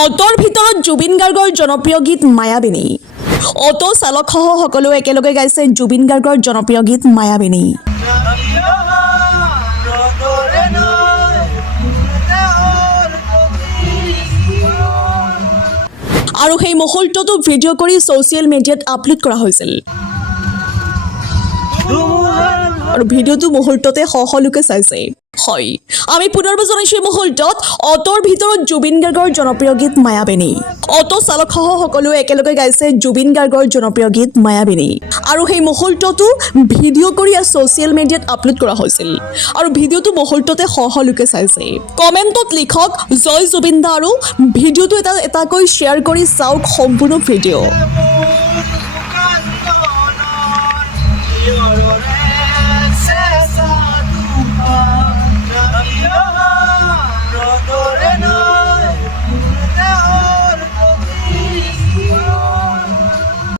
অ'টৰ ভিতৰত জুবিন গাৰ্গৰ জনপ্ৰিয় গীত মায়াবিনী। অ'টো চালকসহ সকলোৱে একেলগে গাইছে জুবিন গাৰ্গৰ জনপ্ৰিয় গীত মায়াবিনী। আৰু সেই মুহূৰ্তটো ভিডিঅ' কৰি ছ'চিয়েল মিডিয়াত আপলোড কৰা হৈছিল। আৰু ভিডিঅ'টো মুহূৰ্ততে শ লোকে চাইছে। হয়, আমি পুনৰবাৰ জনাইছোঁ এই মুহূৰ্তত অ'টৰ ভিতৰত জুবিন গাৰ্গৰ জনপ্ৰিয় গীত মায়াবিনী। অ'টো চালকসহ সকলোৱে একেলগে গাইছে জুবিন গাৰ্গৰ জনপ্ৰিয় গীত মায়াবিনী। আৰু সেই মুহূৰ্তটো ভিডিঅ' কৰি ছ'চিয়েল মিডিয়াত আপলোড কৰা হৈছিল। আৰু ভিডিঅ'টো মুহূৰ্ততে শ লোকে চাইছে। কমেণ্টত লিখক জয় জুবিন দা আৰু ভিডিঅ'টো এটাকৈ শ্বেয়াৰ কৰি চাওক সম্পূৰ্ণ ভিডিঅ'।